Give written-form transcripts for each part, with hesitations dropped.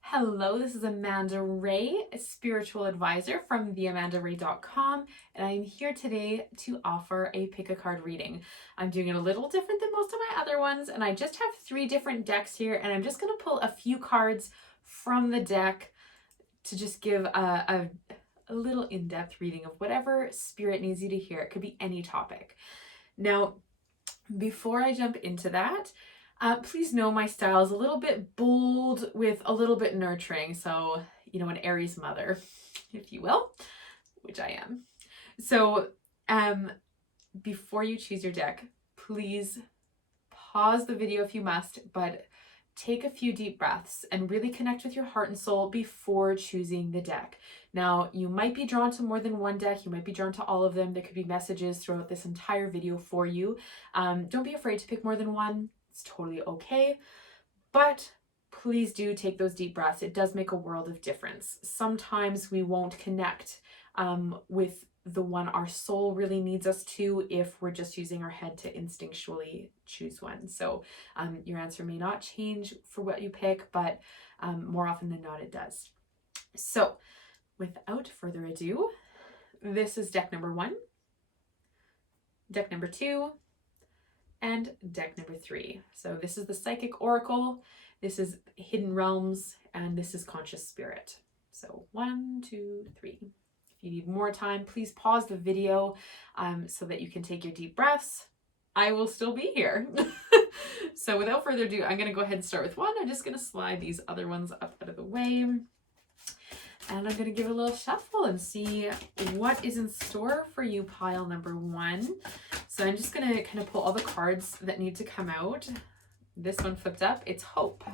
Hello, this is Amanda Ray, a spiritual advisor from theamandaray.com, and I'm here today to offer a pick a card reading. I'm doing it a little different than most of my other ones, and I just have 3 different decks here, and I'm just going to pull a few cards from the deck to just give a little in-depth reading of whatever spirit needs you to hear. It could be any topic. Now, before I jump into that, please know my style is a little bit bold with a little bit nurturing. So, an Aries mother, if you will, which I am. So, before you choose your deck, please pause the video if you must, but take a few deep breaths and really connect with your heart and soul before choosing the deck. Now, you might be drawn to more than one deck. You might be drawn to all of them. There could be messages throughout this entire video for you. Don't be afraid to pick more than one. It's totally okay. But please do take those deep breaths. It does make a world of difference. Sometimes we won't connect with the one our soul really needs us to if we're just using our head to instinctually choose one. So your answer may not change for what you pick, but more often than not it does. So without further ado, this is deck number 1, deck number 2, and deck number 3. So this is the Psychic Oracle, this is Hidden Realms, and this is Conscious Spirit. So 1, 2, 3. If you need more time, please pause the video so that you can take your deep breaths. I will still be here. So without further ado, I'm going to go ahead and start with 1. I'm just going to slide these other ones up out of the way. And I'm going to give it a little shuffle and see what is in store for you, pile number 1. So I'm just going to kind of pull all the cards that need to come out. This one flipped up. It's hope.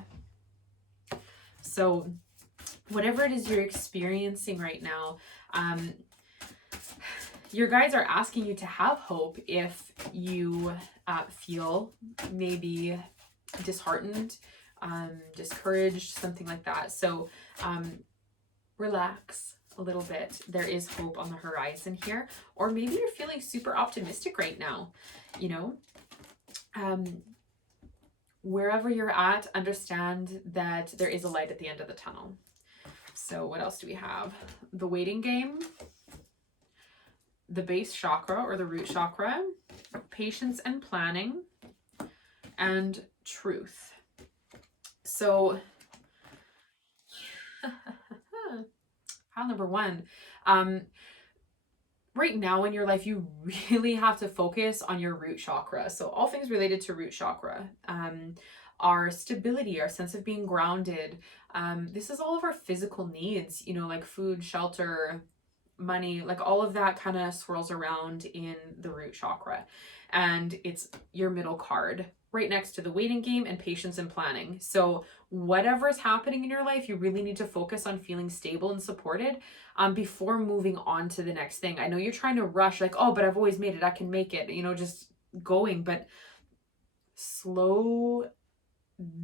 So whatever it is you're experiencing right now, your guides are asking you to have hope if you feel maybe disheartened, discouraged, something like that. So relax a little bit. There is hope on the horizon here. Or maybe you're feeling super optimistic right now. Wherever you're at, understand that there is a light at the end of the tunnel. So what else do we have? The waiting game, the base chakra or the root chakra, patience and planning, and truth. So pile number 1. Right now in your life, you really have to focus on your root chakra. So all things related to root chakra, our stability, our sense of being grounded. This is all of our physical needs, like food, shelter, money, like all of that kind of swirls around in the root chakra. And it's your middle card right next to the waiting game and patience and planning. So whatever is happening in your life, you really need to focus on feeling stable and supported before moving on to the next thing. I know you're trying to rush, like, oh, but I've always made it, I can make it, just going, but slow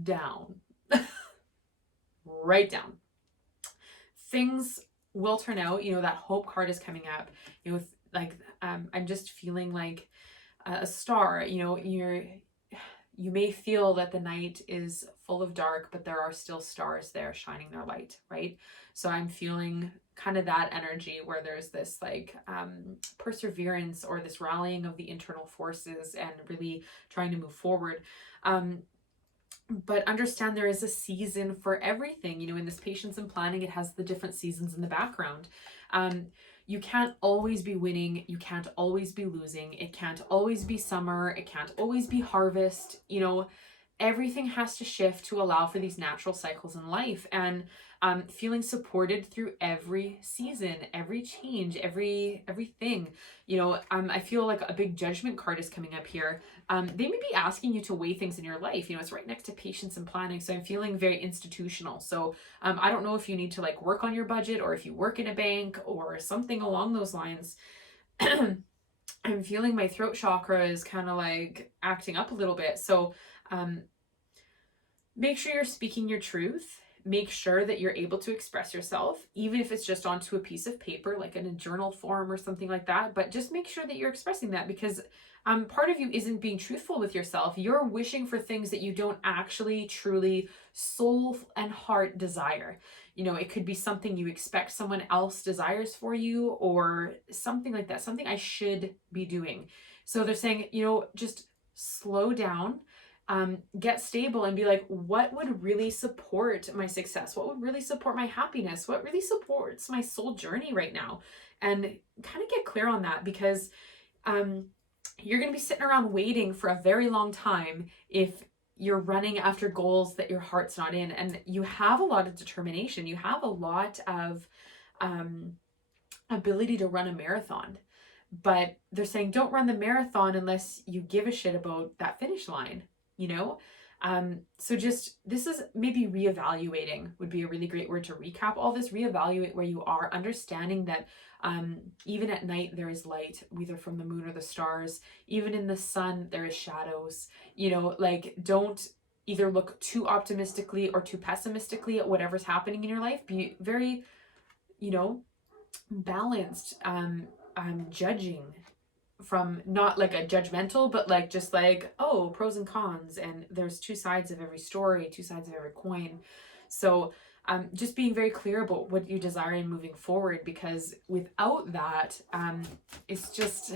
down. Right down. Things will turn out, that hope card is coming up, I'm just feeling like a star, you may feel that the night is full of dark, but there are still stars there shining their light, right? So I'm feeling kind of that energy where there's this perseverance or this rallying of the internal forces and really trying to move forward. But understand there is a season for everything. In this patience and planning, it has the different seasons in the background. You can't always be winning. You can't always be losing. It can't always be summer. It can't always be harvest. Everything has to shift to allow for these natural cycles in life. And feeling supported through every season, every change, everything. I feel like a big judgment card is coming up here. They may be asking you to weigh things in your life. It's right next to patience and planning. So I'm feeling very institutional. So I don't know if you need to work on your budget or if you work in a bank or something along those lines. I'm feeling my throat chakra is kind of acting up a little bit. So make sure you're speaking your truth. Make sure that you're able to express yourself, even if it's just onto a piece of paper, like in a journal form or something like that. But just make sure that you're expressing that, because part of you isn't being truthful with yourself. You're wishing for things that you don't actually truly soul and heart desire. You know, it could be something you expect someone else desires for you, or something like that, something I should be doing. So they're saying, you know, just slow down, get stable, and be like, what would really support my success? What would really support my happiness? What really supports my soul journey right now? And kind of get clear on that, because you're going to be sitting around waiting for a very long time if you're running after goals that your heart's not in. And you have a lot of determination. You have a lot of ability to run a marathon. But they're saying, don't run the marathon unless you give a shit about that finish line, you know? So just, this is maybe reevaluating would be a really great word to recap all this. Reevaluate where you are, understanding that even at night there is light, either from the moon or the stars. Even in the sun there is shadows. You know, like, don't either look too optimistically or too pessimistically at whatever's happening in your life. Be very, you know, balanced, judging from not like a judgmental, but like just like, oh, pros and cons, and there's two sides of every story, two sides of every coin. So just being very clear about what you desire in moving forward, because without that, it's just,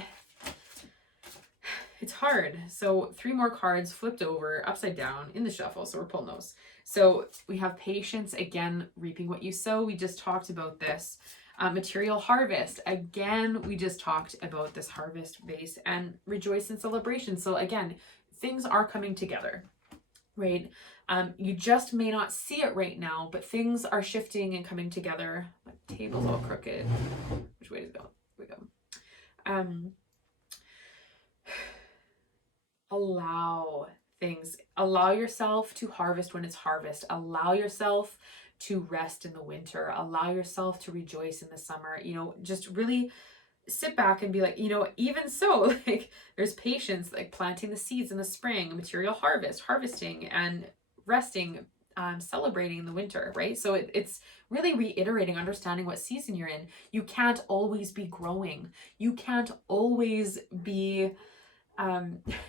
it's hard. So 3 more cards flipped over upside down in the shuffle, so we're pulling those. So we have patience, again, reaping what you sow. We just talked about this. Material harvest, again, we just talked about this harvest base, and rejoice in celebration. So again, things are coming together, right? You just may not see it right now, but things are shifting and coming together. My table's all crooked. Which way to go? Here we go. Allow things. Allow yourself to harvest when it's harvest. Allow yourself to rest in the winter. Allow yourself to rejoice in the summer. You know, just really sit back and be like, you know, even so, like, there's patience, like planting the seeds in the spring, material harvest, harvesting, and resting, celebrating in the winter, right? So it's really reiterating, understanding what season you're in. You can't always be growing. You can't always be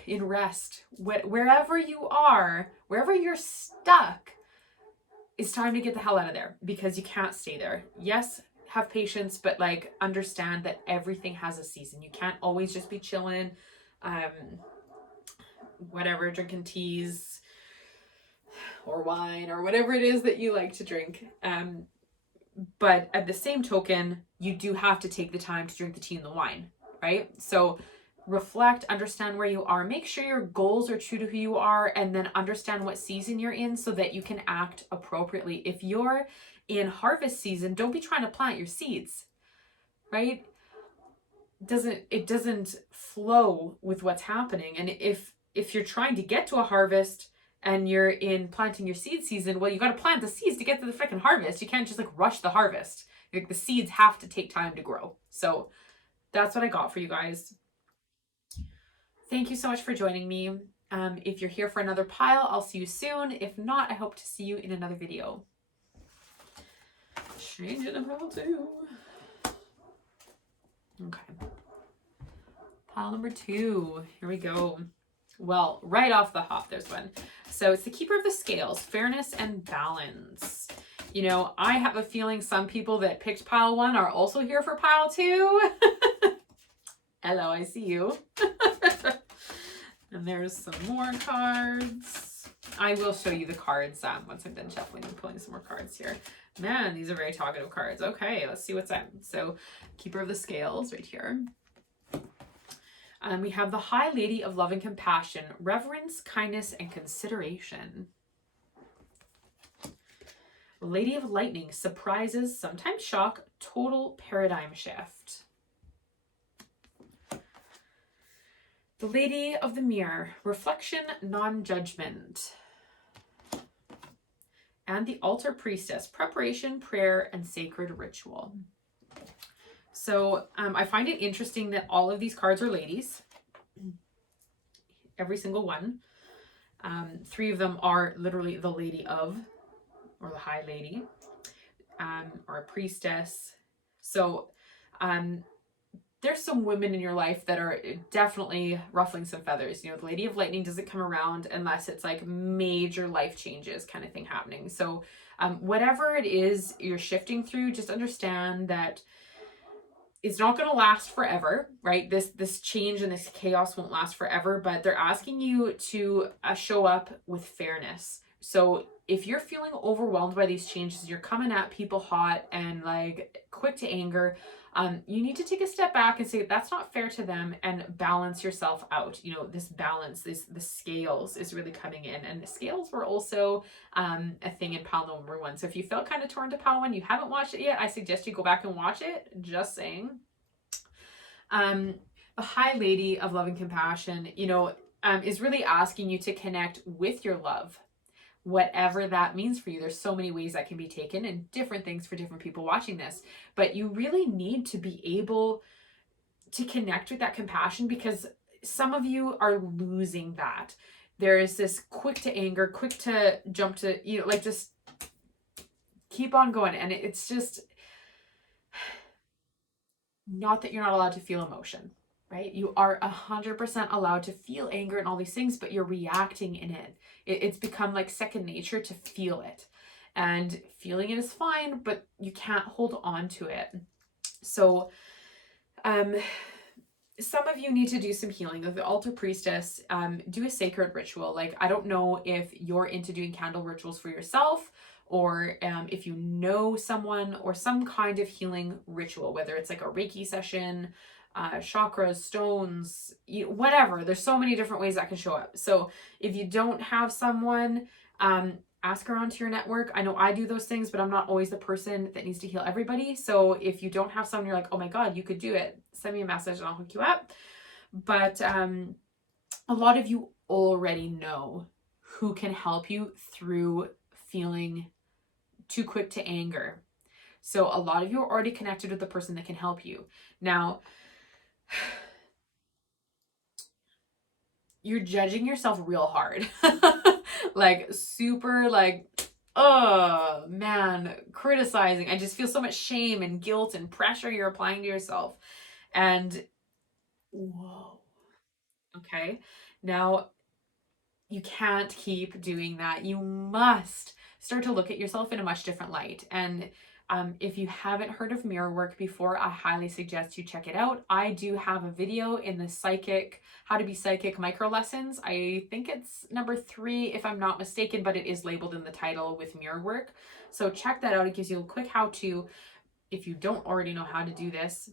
in rest. Wherever you are, wherever you're stuck, it's time to get the hell out of there, because you can't stay there. Yes, have patience, but like, understand that everything has a season. You can't always just be chilling, whatever, drinking teas or wine or whatever it is that you like to drink. But at the same token, you do have to take the time to drink the tea and the wine, right? So reflect, understand where you are, make sure your goals are true to who you are, and then understand what season you're in so that you can act appropriately. If you're in harvest season, don't be trying to plant your seeds, right? It doesn't flow with what's happening. And if you're trying to get to a harvest and you're in planting your seed season, well, you got to plant the seeds to get to the freaking harvest. You can't just like rush the harvest. Like, the seeds have to take time to grow. So that's what I got for you guys. Thank you so much for joining me. If you're here for another pile, I'll see you soon. If not, I hope to see you in another video. Changing a pile 2. Okay. Pile number 2. Here we go. Well, right off the hop, there's one. So it's the Keeper of the Scales, fairness and balance. You know, I have a feeling some people that picked pile 1 are also here for pile 2. Hello, I see you. And there's some more cards. I will show you the cards once I'm done shuffling and pulling some more cards here. Man, these are very talkative cards. Okay, let's see what's up. So, Keeper of the Scales right here. We have the High Lady of Love and Compassion, reverence, kindness, and consideration. Lady of Lightning, surprises, sometimes shock, total paradigm shift. The Lady of the Mirror, reflection, non-judgment. And the Altar Priestess, preparation, prayer, and sacred ritual. So I find it interesting that all of these cards are ladies. Every single one. 3 of them are literally the Lady of, or the High Lady, or a priestess. So there's some women in your life that are definitely ruffling some feathers. You know, the Lady of Lightning doesn't come around unless it's like major life changes kind of thing happening. So whatever it is you're shifting through, just understand that it's not going to last forever, right? This change and this chaos won't last forever, but they're asking you to show up with fairness. So if you're feeling overwhelmed by these changes, you're coming at people hot and like quick to anger, you need to take a step back and say that's not fair to them and balance yourself out. You know, this balance, the scales is really coming in, and the scales were also a thing in pile number 1. So if you felt kind of torn to pile 1, you haven't watched it yet, I suggest you go back and watch it. Just saying. The High Lady of Love and Compassion, you know, is really asking you to connect with your love, whatever that means for you. There's so many ways that can be taken and different things for different people watching this, but you really need to be able to connect with that compassion, because some of you are losing that. There is this quick to anger, quick to jump to, you know, like just keep on going. And it's just not that you're not allowed to feel emotion, right? You are 100% allowed to feel anger and all these things, but you're reacting in it. It's become like second nature to feel it. And feeling it is fine, but you can't hold on to it. So, some of you need to do some healing. Like the altar priestess, do a sacred ritual. Like, I don't know if you're into doing candle rituals for yourself, or if you know someone, or some kind of healing ritual, whether it's like a Reiki session, chakras, stones, whatever. There's so many different ways that can show up. So if you don't have someone, ask around to your network. I know I do those things, but I'm not always the person that needs to heal everybody. So if you don't have someone, you're like, oh my God, you could do it, send me a message and I'll hook you up. But a lot of you already know who can help you through feeling too quick to anger. So a lot of you are already connected with the person that can help you. Now, you're judging yourself real hard. Like super like, oh man, criticizing. I just feel so much shame and guilt and pressure you're applying to yourself. And whoa. Okay. Now you can't keep doing that. You must start to look at yourself in a much different light. And if you haven't heard of mirror work before, I highly suggest you check it out. I do have a video in the how to be psychic micro lessons. I think it's number 3, if I'm not mistaken, but it is labeled in the title with mirror work. So check that out. It gives you a quick how-to if you don't already know how to do this.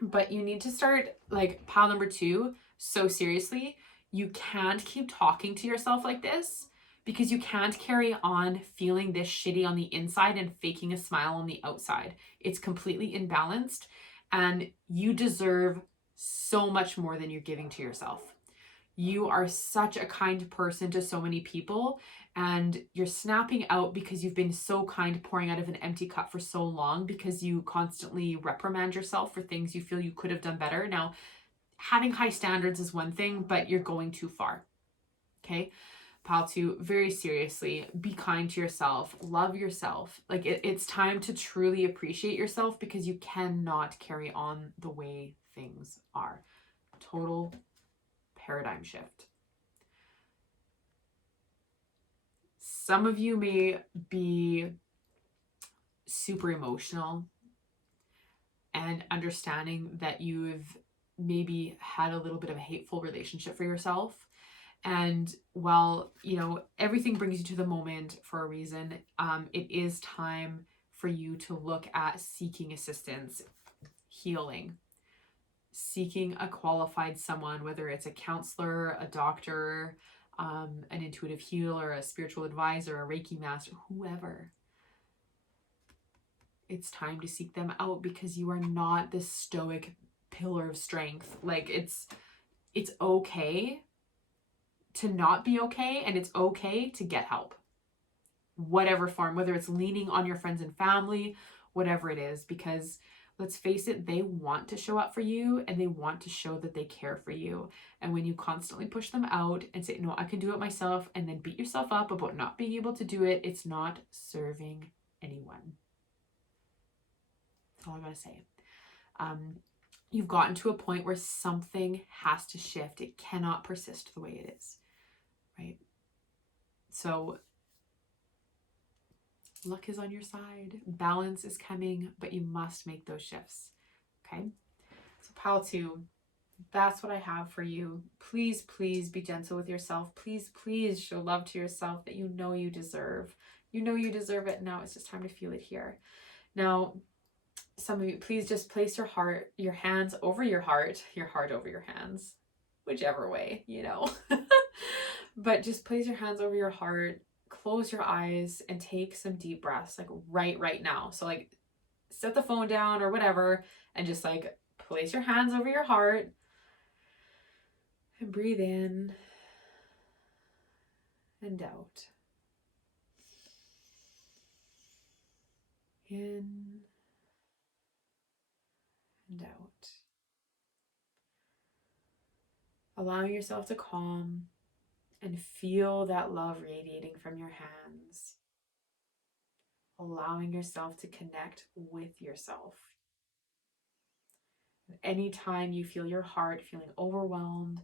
But you need to start like pile number 2 so seriously. You can't keep talking to yourself like this, because you can't carry on feeling this shitty on the inside and faking a smile on the outside. It's completely imbalanced, and you deserve so much more than you're giving to yourself. You are such a kind person to so many people, and you're snapping out because you've been so kind, pouring out of an empty cup for so long, because you constantly reprimand yourself for things you feel you could have done better. Now, having high standards is one thing, but you're going too far. Okay? Pile 2, very seriously, be kind to yourself, love yourself. Like it's time to truly appreciate yourself, because you cannot carry on the way things are. Total paradigm shift. Some of you may be super emotional, and understanding that you've maybe had a little bit of a hateful relationship for yourself. And while, you know, everything brings you to the moment for a reason, it is time for you to look at seeking assistance, healing, seeking a qualified someone, whether it's a counselor, a doctor, an intuitive healer, a spiritual advisor, a Reiki master, whoever. It's time to seek them out, because you are not this stoic pillar of strength. Like it's okay to not be okay, and it's okay to get help, whatever form, whether it's leaning on your friends and family, whatever it is, because let's face it, they want to show up for you, and they want to show that they care for you. And when you constantly push them out and say, no, I can do it myself, and then beat yourself up about not being able to do it, it's not serving anyone. That's all I gotta say. you've gotten to a point where something has to shift. It cannot persist the way it is, right? So luck is on your side. Balance is coming, but you must make those shifts, okay? So pile 2, that's what I have for you. Please, please be gentle with yourself. Please, please show love to yourself that you know you deserve. You know you deserve it. Now it's just time to feel it here. Now, some of you, please just place your hands over your heart over your hands, whichever way, you know. But just place your hands over your heart, close your eyes, and take some deep breaths, like right now. So like set the phone down or whatever, and just like place your hands over your heart and breathe in and out. In and out. Allowing yourself to calm and feel that love radiating from your hands. Allowing yourself to connect with yourself. Anytime you feel your heart feeling overwhelmed,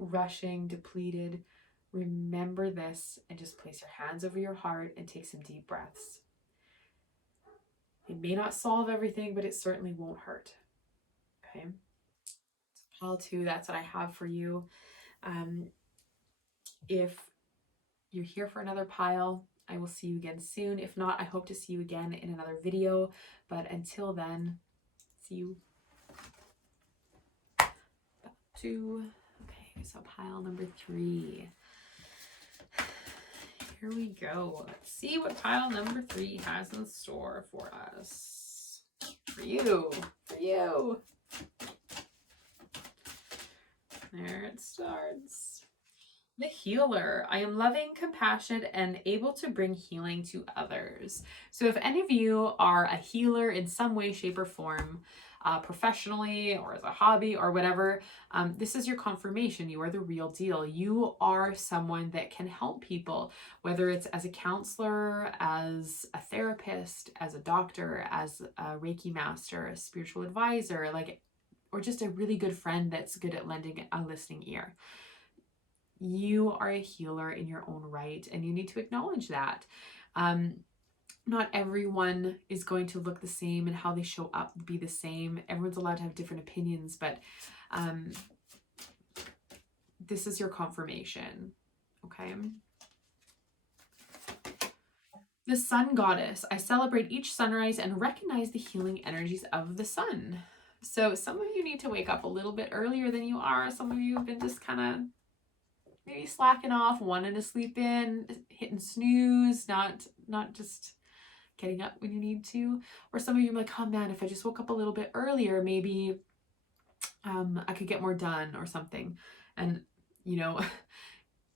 rushing, depleted, remember this and just place your hands over your heart and take some deep breaths. It may not solve everything, but it certainly won't hurt. Okay. So pile 2, that's what I have for you. If you're here for another pile, I will see you again soon. If not, I hope to see you again in another video. But until then, see you. Pile 2. Okay, so pile number 3. Here we go. Let's see what pile number 3 has in store for us. For you. For you. There it starts. The healer. I am loving, compassionate, and able to bring healing to others. So if any of you are a healer in some way, shape, or form, professionally or as a hobby or whatever, this is your confirmation. You are the real deal. You are someone that can help people, whether it's as a counselor, as a therapist, as a doctor, as a Reiki master, a spiritual advisor, or just a really good friend that's good at lending a listening ear. You are a healer in your own right, and you need to acknowledge that. Not everyone is going to look the same, and how they show up be the same. Everyone's allowed to have different opinions, but this is your confirmation, okay? The sun goddess. I celebrate each sunrise and recognize the healing energies of the sun. So some of you need to wake up a little bit earlier than you are. Some of you have been just kind of maybe slacking off, wanting to sleep in, hitting snooze, not just getting up when you need to. Or some of you are like, oh man, if I just woke up a little bit earlier, maybe I could get more done or something. And you know,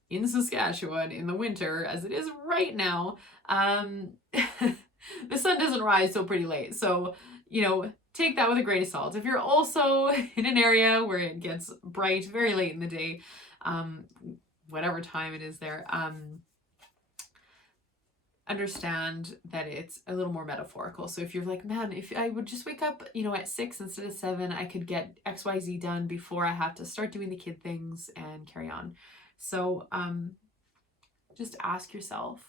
in Saskatchewan in the winter, as it is right now, the sun doesn't rise till pretty late. So, you know, take that with a grain of salt. If you're also in an area where it gets bright very late in the day, whatever time it is there, understand that it's a little more metaphorical. So if you're like, man, if I would just wake up, you know, at 6 instead of 7, I could get XYZ done before I have to start doing the kid things and carry on. So just ask yourself,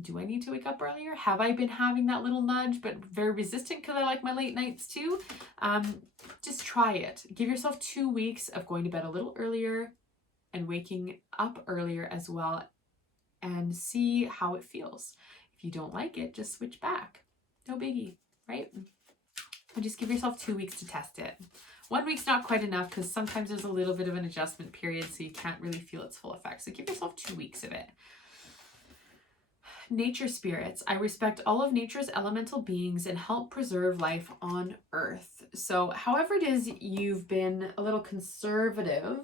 do I need to wake up earlier? Have I been having that little nudge, but very resistant because I like my late nights too? Just try it. Give yourself 2 weeks of going to bed a little earlier and waking up earlier as well, and see how it feels. If you don't like it, just switch back. No biggie, right? And just give yourself 2 weeks to test it. 1 week's not quite enough because sometimes there's a little bit of an adjustment period, so you can't really feel its full effect. So give yourself 2 weeks of it. Nature spirits. I respect all of nature's elemental beings and help preserve life on Earth. So however it is you've been a little conservative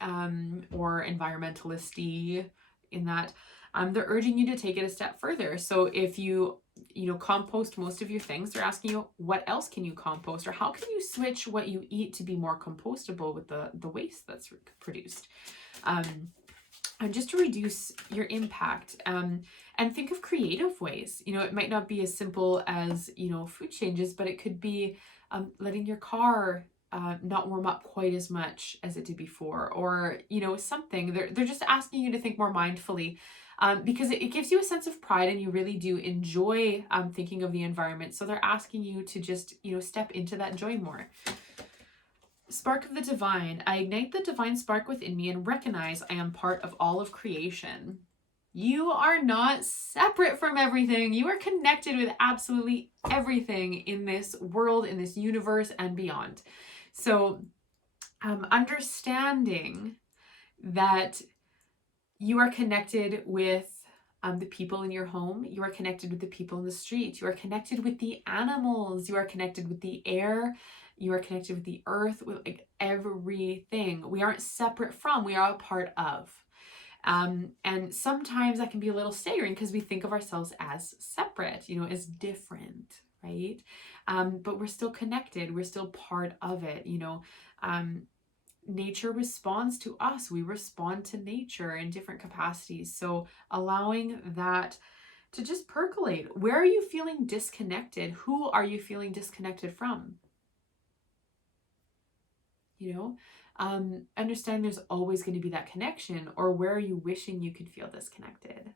or environmentalisty in that, they're urging you to take it a step further. So if you compost most of your things, they're asking you, what else can you compost, or how can you switch what you eat to be more compostable with the waste that's produced, and just to reduce your impact, and think of creative ways. It might not be as simple as food changes, but it could be letting your car not warm up quite as much as it did before, or, something. They're just asking you to think more mindfully, because it gives you a sense of pride and you really do enjoy thinking of the environment. So they're asking you to just, step into that joy more. Spark of the divine. I ignite the divine spark within me and recognize I am part of all of creation. You are not separate from everything. You are connected with absolutely everything in this world, in this universe, and beyond. So, understanding that you are connected with the people in your home, you are connected with the people in the street, you are connected with the animals, you are connected with the air, you are connected with the earth, with like everything. We aren't separate from, we are a part of. And sometimes that can be a little staggering because we think of ourselves as separate, as different, right? But we're still connected. We're still part of it, nature responds to us. We respond to nature in different capacities. So allowing that to just percolate. Where are you feeling disconnected? Who are you feeling disconnected from? Understand there's always going to be that connection, or where are you wishing you could feel disconnected?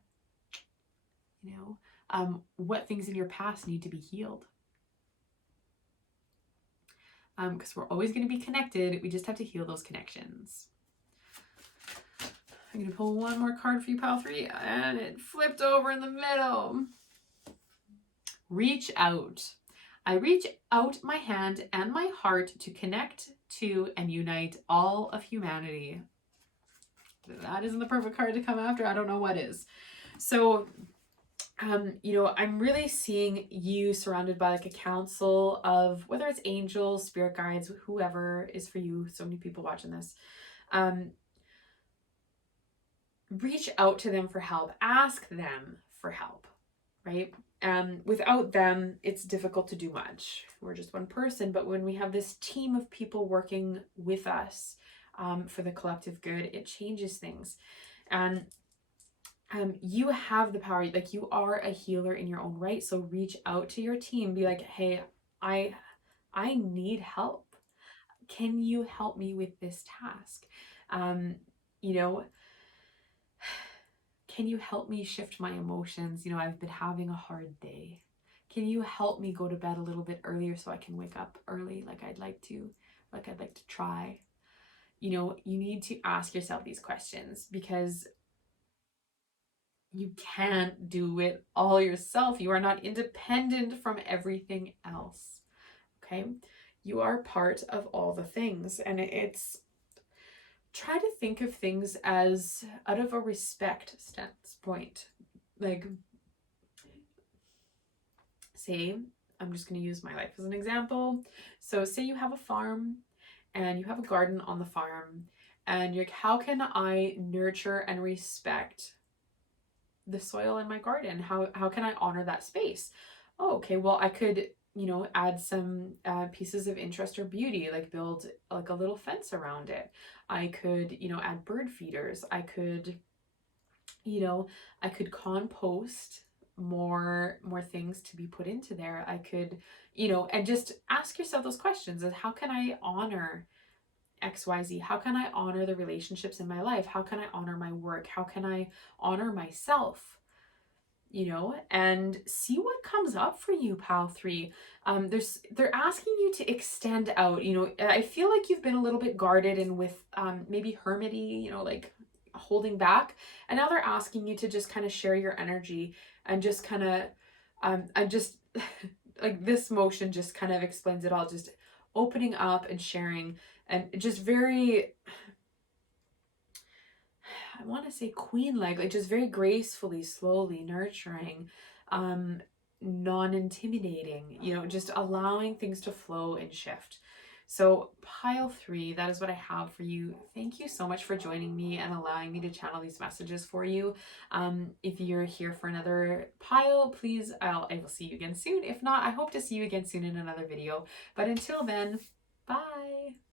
What things in your past need to be healed? Because we're always going to be connected. We just have to heal those connections. I'm going to pull one more card for you, pile 3, and it flipped over in the middle. Reach out. I reach out my hand and my heart to connect to and unite all of humanity. That isn't the perfect card to come after. I don't know what is. So, I'm really seeing you surrounded by like a council of, whether it's angels, spirit guides, whoever is for you. So many people watching this. Reach out to them for help. Ask them for help, right? Without them, it's difficult to do much. We're just one person, but when we have this team of people working with us for the collective good, it changes things. And you have the power. Like, you are a healer in your own right. So reach out to your team. Be like, hey, I need help. Can you help me with this task? Can you help me shift my emotions? I've been having a hard day. Can you help me go to bed a little bit earlier so I can wake up early like I'd like to try? You need to ask yourself these questions, because you can't do it all yourself. You are not independent from everything else. Okay? You are part of all the things, and it's try to think of things as out of a respect standpoint. Like, say, I'm just going to use my life as an example. So say you have a farm and you have a garden on the farm, and you're like, how can I nurture and respect the soil in my garden? How can I honor that space? Oh, okay, well, I could, add some pieces of interest or beauty, like build like a little fence around it. I could, add bird feeders. I could compost more things to be put into there. I could, and just ask yourself those questions of, how can I honor XYZ? How can I honor the relationships in my life? How can I honor my work? How can I honor myself? And see what comes up for you, pile 3. They're asking you to extend out. I feel like you've been a little bit guarded and with maybe hermity, like holding back, and now they're asking you to just kind of share your energy and just kind of I'm just like, this motion just kind of explains it all, just opening up and sharing, and just very, I want to say queen-like, like just very gracefully, slowly nurturing, non-intimidating, just allowing things to flow and shift. So pile 3, that is what I have for you. Thank you so much for joining me and allowing me to channel these messages for you. If you're here for another pile, please, I will see you again soon. If not, I hope to see you again soon in another video. But until then, bye.